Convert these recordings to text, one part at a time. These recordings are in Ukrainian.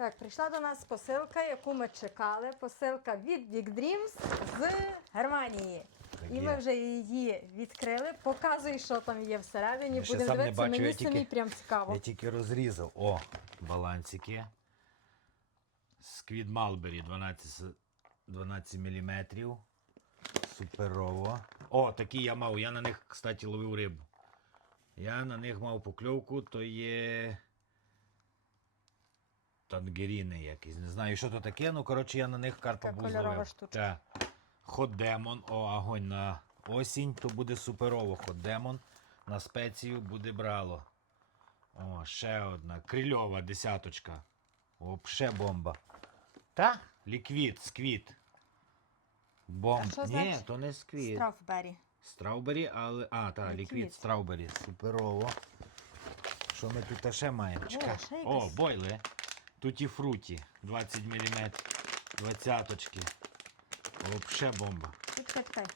Так, прийшла до нас посилка, яку ми чекали. Посилка від Big Dreams з Германії. Так І є. ми вже її відкрили. Показуй, що там є всередині. Я ще Будемо сам не дивитися, бачу, мені я тільки- самі прям цікаво. Я тільки розрізав. О, балансики. Сквід Малбері 12, 12 мм. Суперово. О, такі я мав. Я на них, кстати, ловив рибу. Я на них мав покльовку, то є. Тангеріни якісь. Не знаю, що то таке, ну коротше, я на них карпа був зловив. штучка. Так. Хот демон, о, огонь на осінь, то буде суперово. Хот демон. На спецію буде брало. О, ще одна. Крильова десяточка. Вообще бомба. Та? Ліквід, сквіт. Бомб. А що Ні, значить то не сквіт. Страфбері. Страубері, але. А, так, Ліквід. ліквід, страубері. Суперово. Що ми тут ще маємо? Чекай. ще О, бойли. Туті фруті. 20 мм. Двадцяточки. Вообще бомба. Чекай.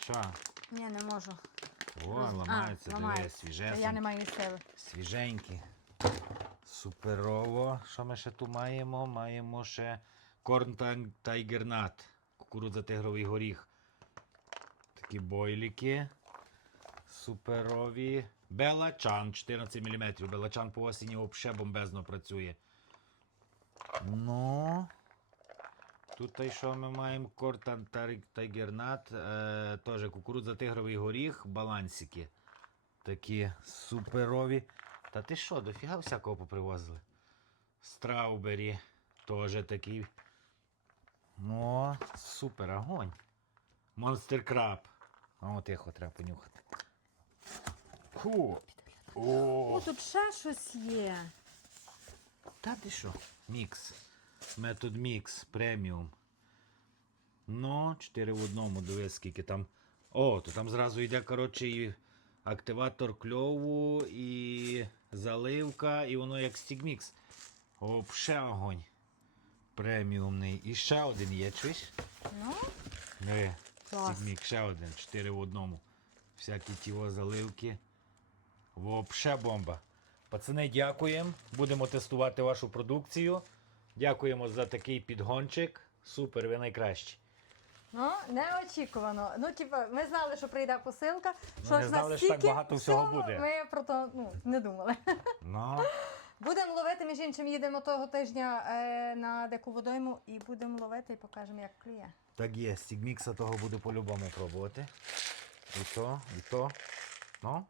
Що? Ні, не можу. О, Роз- ламається, диви, свіжесенькі. Я не маю сили. Свіженькі. Суперово. Що ми ще тут маємо? Маємо ще корн тайгернат. Кукурудза тигровий горіх. Такі бойліки. Суперові. Белачан 14 мм. Белачан по осені взагалі бомбезно працює. Ну. Тут що ми маємо? Кортан тайгернат. Е, теж кукурудза тигровий горіх, балансики. Такі суперові. Та ти що, дофіга всякого попривозили? Страубері теж такий. Ну, супер огонь. Монстер краб. О, тихо, треба понюхати. Фу. О, О, тут ще щось є. та ти що? Мікс. Метод мікс преміум. Ну, 4 в одному, дивись, скільки там. О, то там зразу йде, коротше, і активатор кльову, і заливка, і воно як стігмікс. О, ще огонь. Преміумний. І ще один є, чуєш? Ну, Диви, Клас. стігмік, ще один, 4 в одному. Всякі тіло заливки. Вообще бомба. Пацани, дякуємо. Будемо тестувати вашу продукцію. Дякуємо за такий підгончик. Супер, ви найкращі. ну, неочікувано. Ну, типа, ми знали, що прийде посилка. Що не ж знали, що так багато всього буде. Ми про то ну, не думали. Ну, Будемо ловити, між іншим, їдемо того тижня е, на дику водойму і будемо ловити і покажемо, як клює. так є. Стігмікса того буду по-любому пробувати. І то, і то. Ну,